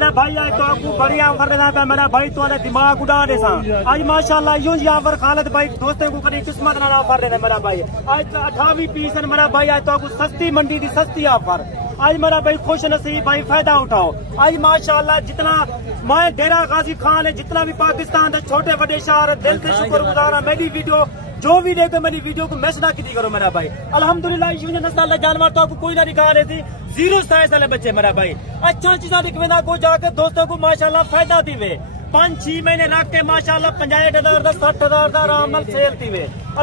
मेरा भाई आज तो आपको बढ़िया ऑफर देना पे मेरा भाई तो दिमाग उड़ा दे सा आज माशाल्लाह यूं जी ऑफर खालिद भाई दोस्तों को करी किस्मत ना ऑफर देना मेरा भाई आज 28 पीस मेरा भाई आज तो आपको सस्ती मंडी दी सस्ती ऑफर आज मेरा भाई खुश नसीब भाई फायदा उठाओ आज माशाल्लाह जितना मैं डेरा गाजी खान है जितना भी पाकिस्तान के छोटे बड़े शहर दिल से शुक्रगुजार है मेरी वीडियो जो भी देखे मेरी वीडियो को मैच ना की करो मेरा भाई अल्हम्दुलिल्लाह यूं नस्ल जानवर तो आपको कोई ना दिखा रही थी 0 साइज वाले बच्चे मेरा भाई अच्छा चीजा दिखवेना को जाकर दोस्तों को माशाल्लाह फायदा दीवे 5-6 महीने रख के माशाल्लाह 65,000 का 60,000 का आराम नाल सेल थी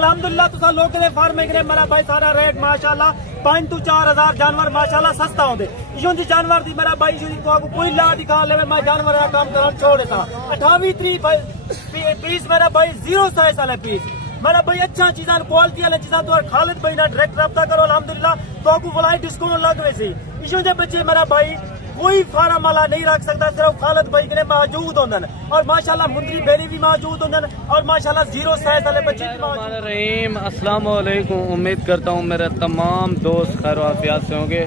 अल्हम्दुलिल्लाह तुसा लोग दे फार्म में मेरा भाई सारा रेट माशाल्लाह 5 to 4,000 जानवर माशाल्लाह सस्ता होंदे यूं दी जानवर दी मेरा भाई यूं तो आपको कोई ला दिखा ले मैं जानवर का काम करन छोड़ देता 28 पीस मेरा भाई 0 साइज वाले पीस मेरा भाई अच्छा चीजा क्वालिटी वाले चीजा तो खालिद भाई ना डायरेक्ट रब्ता करो अल्हम्दुलिल्लाह तो आपको बुलाई डिस्काउंट लग रहे सी इशू दे बच्चे मेरा भाई कोई फार्म वाला नहीं रख सकता सिर्फ खालिद भाई के मौजूद होंदन और माशाल्लाह मुंदरी बेली भी मौजूद होंदन और माशाल्लाह 0 साइज वाले बच्चे भी मौजूद हैं। अस्सलाम वालेकुम उम्मीद करता हूँ मेरे तमाम दोस्त खैर आफियत से होंगे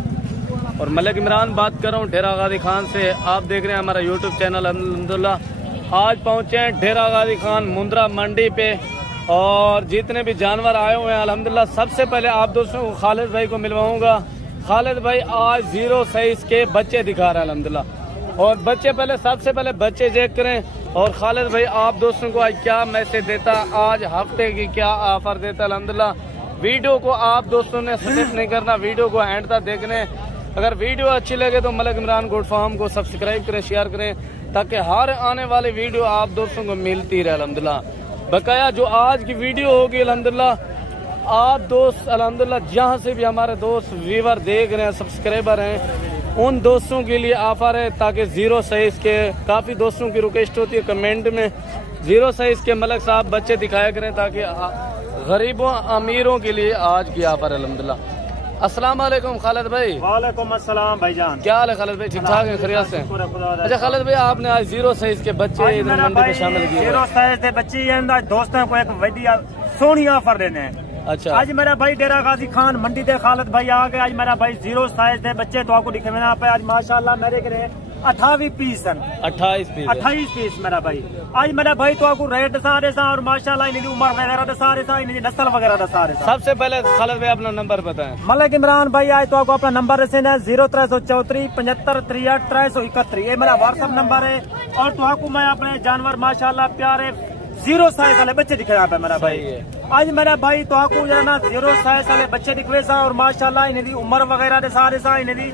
और मलिक इमरान बात कर रहा हूँ डेरा गाजी खान से। आप देख रहे हैं हमारा यूट्यूब चैनल अल्हम्दुलिल्लाह। आज पहुँचे हैं डेरा गाजी खान मुंद्रा मंडी पे और जितने भी जानवर आए हुए हैं अल्हम्दुलिल्लाह सबसे पहले आप दोस्तों को खालिद भाई को मिलवाऊंगा। खालिद भाई आज 0 साइज के बच्चे दिखा रहे हैं अल्हम्दुलिल्लाह और बच्चे पहले सबसे पहले बच्चे चेक करें और खालिद भाई आप दोस्तों को आज क्या मैसेज देता आज हफ्ते की क्या ऑफर देता अल्हम्दुलिल्लाह। वीडियो को आप दोस्तों ने स्किप नहीं करना, वीडियो को एंड तक देखने। अगर वीडियो अच्छी लगे तो मलिक इमरान गोट फार्म को सब्सक्राइब करें, शेयर करें ताकि हर आने वाली वीडियो आप दोस्तों को मिलती रहे अल्हम्दुलिल्लाह। बकाया जो आज की वीडियो होगी अल्हम्दुलिल्लाह आप दोस्त अल्हम्दुलिल्लाह जहाँ से भी हमारे दोस्त व्यूवर देख रहे हैं सब्सक्राइबर हैं उन दोस्तों के लिए ऑफर है ताकि 0 साइज के काफ़ी दोस्तों की रिक्वेस्ट होती है कमेंट में 0 साइज के मलिक साहब बच्चे दिखाया करें ताकि गरीबों अमीरों के लिए आज की ऑफर है अल्हम्दुलिल्लाह। अस्सलाम वालेकुम खालिद भाई। वालेकुम अस्सलाम भाईजान। क्या हाल है खालिद भाई? ठीक ठाक है, खैरियत से? अच्छा खालिद भाई आपने आज 0 साइज के बच्चे इधर मंडी में शामिल किए। 0 साइज के बच्चे दोस्तों को एक बढ़िया सोनी ऑफर देने हैं। अच्छा आज मेरा भाई डेरा गाजी खान मंडी दे खालिद भाई आ गए। आज मेरा भाई 0 साइज दे बच्चे तो आपको दिखे मैंने आज माशाल्लाह मेरे करे 28 पीस 28 पीस मेरा भाई। आज मेरा भाई तो आपको रेट सारे सा और माशाल्लाह इनकी उम्र वगैरह सारे सा इनकी नस्ल वगैरह सारे। सबसे पहले खालिद भाई अपना नंबर बताएं। मलिक इमरान भाई आज तो आपको अपना नंबर है 0334 75 63 331 ये मेरा व्हाट्सएप नंबर है और तो आपको मैं अपने जानवर माशाल्लाह प्यारे 0 साइज वाले बच्चे दिखे यहाँ पे मेरा भाई। आज मेरा भाई तो आपको ना 0 साइज वाले बच्चे दिखवे सा और माशाल्लाह इनकी उम्र वगैरह सारे सा इनकी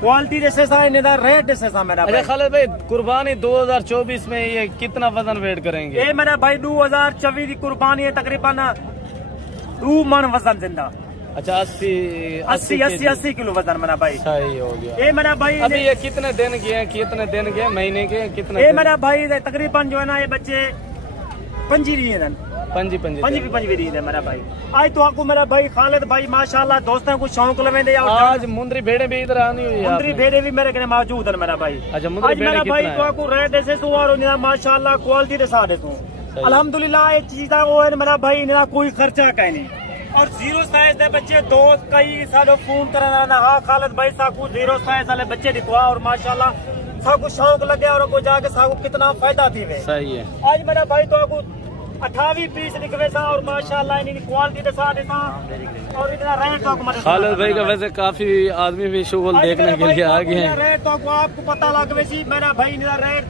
क्वालिटी जैसे सा इनका रेट जैसे सा मेरा भाई। खालिद भाई कुर्बानी 2024 में ये कितना वजन वेट करेंगे? ये मेरा भाई 2024 की कुर्बानी है तकरीबन 2 मन वजन जिंदा। अच्छा 80 किलो वजन मेरा भाई। सही हो गया। ये मेरा भाई अभी ये कितने दिन के महीने के कितने? ये मेरा भाई तकरीबन जो है ना ये बच्चे पंजी है मेरा भाई। आज तो आपको मेरा भाई खालिद भाई माशाल्लाह दोस्तों को शौक लवे दे। आज मुंदरी भेड़े भी इधर आनी हुई है। मुंदरी भेड़े भी मेरे कने मौजूद है मेरा भाई। अच्छा आज मेरा भाई तो आपको रेट ऐसे सो और माशाल्लाह क्वालिटी दे साथ देता हूं अल्हम्दुलिल्लाह। ये चीज़ा वो है मेरा भाई इनका कोई खर्चा कहीं नहीं और 0 साइज दे बच्चे दोस्त कई सालों फोन करना ना हाँ खालिद भाई साकू 0 साइज वाले बच्चे दिखवा और माशाल्लाह साकू शौक लगे और को जाके साकू कितना फायदा थी वे। सही है। आज मेरा भाई तो आपको 28 पीस लिखवे सा और माशाल्लाह इनकी क्वालिटी के साथ और इतना रेट तो आपको खालिद भाई का वैसे काफी आदमी भी शुगल देखने के लिए आ गए हैं। रेट तो आपको पता लग वैसी मेरा भाई इनका रेट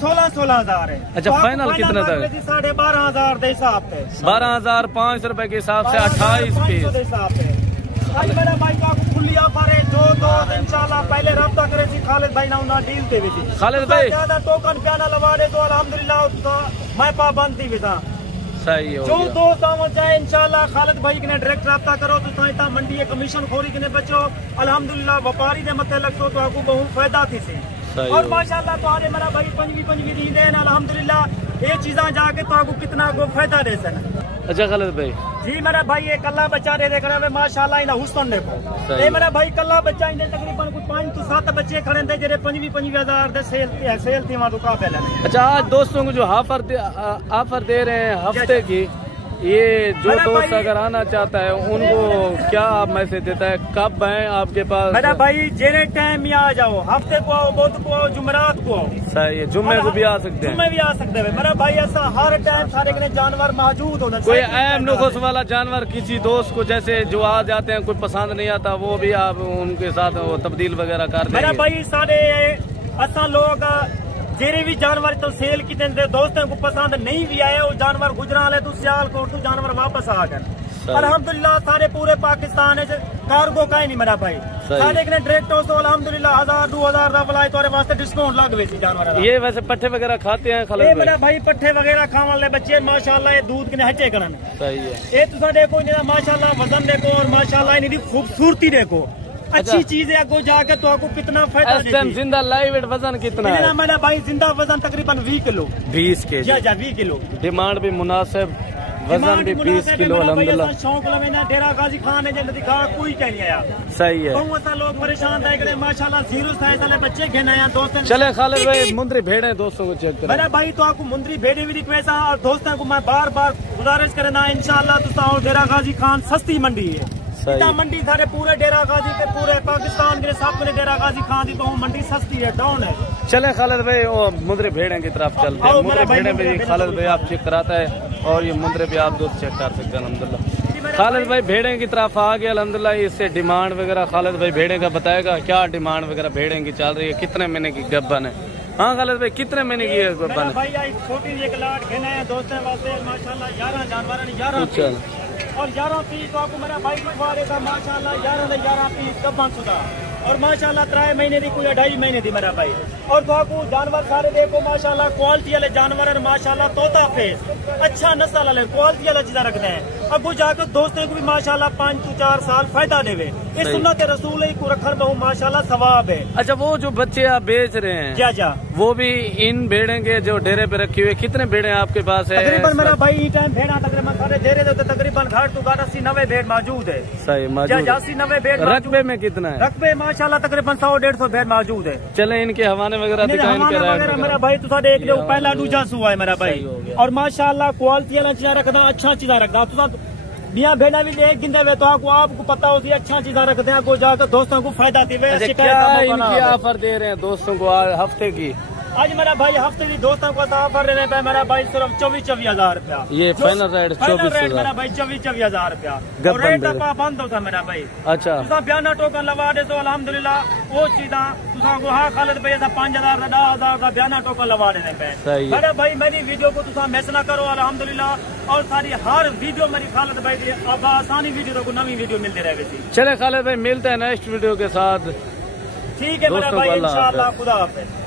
16,000 है। अच्छा फाइनल कितना था? 12,500 के हिसाब से 12,500 रुपए के हिसाब से 28 पीस। आज मेरा भाई का खुली ऑफर है जो दोस्त इंशाल्लाह पहले रब्ता करे सी खालिद भाई ना उना डील दे थी। खालिद भाई ज्यादा टोकन प्याना लगा दे तो अल्हम्दुलिल्लाह मैं पाबंद थी बेटा। सही हो जो दोस्त आना चाहे इंशाल्लाह खालिद भाई के डायरेक्ट रब्ता करो तो साइता मंडी कमीशन खोरी के बचो अल्हम्दुलिल्लाह व्यापारी दे मथे लगो तो आपको बहुत फायदा थी सी और माशाल्लाह तो आने मेरा भाई पंजवी दी दे अल्हम्दुलिल्लाह ये चीजा जाके तो आपको कितना को फायदा दे सके। अच्छा खालिद भाई जी मेरा भाई ये कल्ला बच्चा दे देख रहा माशाल्लाह इना हुस्न देखो ये मेरा भाई कल्ला बच्चा इने तकरीबन कुछ 5 to 7 बच्चे खड़े थे जेरे 25,000 दे सेल थी वहां दुकान पे। अच्छा आज दोस्तों को जो ऑफर दे रहे हैं हफ्ते की ये जो दोस्त अगर आना चाहता है उनको क्या आप मैसेज देता है, कब आए आपके पास? मेरा भाई जेने टाइम में आ जाओ, हफ्ते को आओ, बुध को आओ, जुमेरात को आओ। सही है, जुम्मे को भी आ सकते हैं। जुम्मे भी आ सकते हैं मेरा भाई, ऐसा हर टाइम सारे के जानवर मौजूद होना कोई चाहिए। अहम नुकस वाला जानवर किसी दोस्त को जैसे जो आ जाते हैं कोई पसंद नहीं आता, वो भी आप उनके साथ वो तब्दील वगैरह कर देंगे? मेरा भाई सारे ऐसा लोग जेरे भी जानवर तो सेल की दोस्तों को पसंद नहीं भी आए, वो जानवर गुजराल है तो सियाल को तो जानवर वापस आ गए। अल्हम्दुलिल्लाह सारे पूरे पाकिस्तान है कार्गो का ही नहीं मेरा भाई, सारे ने डायरेक्ट तो अल्हम्दुलिल्लाह 1000-2000 का फ्लाई तोरे वास्ते डिस्काउंट लग गए जानवर। ये वैसे पट्ठे वगैरह खाते हैं खालिद भाई? मेरा भाई पट्ठे वगैरह खाने वाले बच्चे माशाल्लाह ये दूध के हचे करन। सही है, ये तो देखो माशाल्लाह वजन देखो और माशाल्लाह इनकी खूबसूरती देखो, अच्छी चीज है। आपको जाकर तो आपको कितना फायदा देगी। जिंदा लाइव वेट वजन कितना है? मेरा भाई जिंदा वजन तकरीबन 20 किलो। 20 केजी? 20 किलो। डिमांड भी मुनासिब, वजन भी 20 किलो अल्हम्दुलिल्लाह। शौक लगे ना डेरा गाजी खान है दिखा कोई कह नहीं आया। सही है, बहुत सा लोग परेशान थे माशाल्लाह 0 साल बच्चे घेना आया दोस्तों। चले खालिद भाई मुंदरी भेड़े दोस्तों को चेक करें। मेरा भाई तो आपको मुंदरी भेड़े भी दिखवेसा और दोस्तों को मैं बार बार गुजारिश करना इंशाल्लाह तो डेरा गाजी खान सस्ती मंडी है। मंडी सारे पूरे डेरा गाजी के पूरे पाकिस्तान के सब ने डेरा गाजी खान दी तो मंडी सस्ती है, डाउन है। चले खालिद भाई वो मुंदरी भेड़े की तरफ चलते हैं। मुंदरी भेड़े भी खालिद भाई आप चेक कराता है और ये मुंदरी भी आप दोस्त चेक कर सकते हैं अल्हम्दुलिल्लाह। खालिद भाई भेड़े की तरफ आ गया अल्हम्दुलिल्लाह। इससे डिमांड वगैरह खालिद भाई भेड़े का बताएगा, क्या डिमांड वगैरह भेड़े की चल रही है, कितने महीने की गब्बन है? हाँ खालिद भाई कितने महीने की गब्बन है? भाई छोटी एक लाट घेना है दोस्तों वास्ते माशाल्लाह 11 जानवर 11 और 11 पीस तो आपको मेरा भाई दिखवा देता माशाल्लाह 11 पीस गब्बन सुधा और माशाल्लाह 3 महीने की कोई 2.5 महीने थी मेरा भाई। और तो आपको जानवर सारे देखो माशाल्लाह क्वालिटी वाले जानवर है माशाल्लाह, तोता फेस अच्छा नस्ल वाले क्वालिटी वाला चीजा रखते हैं। अब वो जाकर दोस्तों को भी माशाल्लाह 5-4 साल फायदा देवे। इस सुन्नत रसूल को रखन बहु माशाल्लाह सवाब है। अच्छा वो जो बच्चे आप बेच रहे हैं क्या वो भी इन भेड़े के जो डेरे पे रखी हुई, कितने भेड़े आपके पास है? तकरीबन मेरा भाई टाइम भेड़ा तकरीबन सारे डेरे तकरीबन घाट तो 80-90 भेड़ मौजूद है। सही मौजूद 80-90 भेड़। रकबे में कितना है? रकबे माशाल्लाह तकरीबन 100-150 भेड़ मौजूद है। चले इनके हवाने वगैरह दिखाएं मेरा भाई तो साढ़े 1 किलो पहला दूजा सुआ है मेरा भाई और माशाल्लाह क्वालिटी वाला चीजा रखना, अच्छा चीजा रखना। तो बिया भेड़ा भी एक गिनते हुए तो आपको पता होती है अच्छा चीजा रखते हैं, आपको जाकर दोस्तों को फायदा दी। क्या इनकी ऑफर दे रहे हैं दोस्तों को हफ्ते की? आज मेरा भाई हफ्ते की दोस्तों को ऑफर देने पे मेरा भाई सिर्फ 24,000 रुपया। ये फाइनल रेट 24,000 मेरा भाई 24,000 रुपया रेट बंद होता मेरा भाई। अच्छा तुसा बयाना टोकन लगा दे तो अल्हम्दुलिल्लाह वो चीजा तुसा को हाँ खालिद भाई 5,000 10,000 का बयाना टोकन लगा देने पे मेरा भाई। मेरी वीडियो को तुसा मिस ना करो अल्हम्दुलिल्लाह और सारी हर वीडियो मेरी खालिद भाई की अब आसानी वीडियो को नवी वीडियो मिलती रहेगी। चले खालिद भाई मिलते हैं नेक्स्ट वीडियो के साथ। ठीक है मेरा भाई इंशाल्लाह, खुदा हाफिज़।